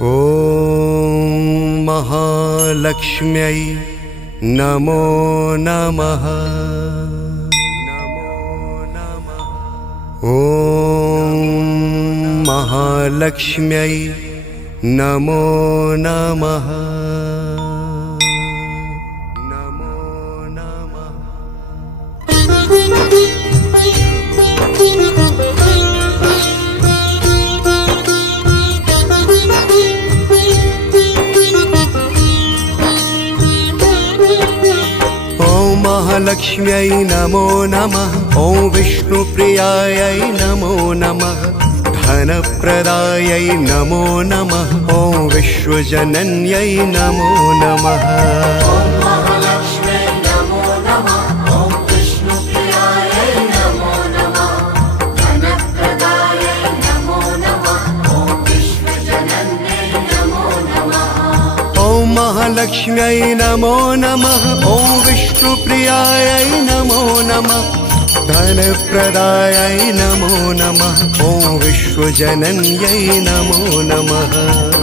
ॐ महालक्ष्म्यै नमो नमः। ॐ महालक्ष्म्यै नमो नमः। महालक्ष्म्यै नमो नमः। ॐ विष्णुप्रियायै नमो नमः। धनप्रदायै नमो नमः। ॐ विश्वजनन्यै नमो नमः। महालक्ष्म्यै नमो नमः। ॐ विष्णुप्रियायै नमो नमः। धनप्रदायै नमो नमः। ॐ विश्वजनन्यै नमो नमः।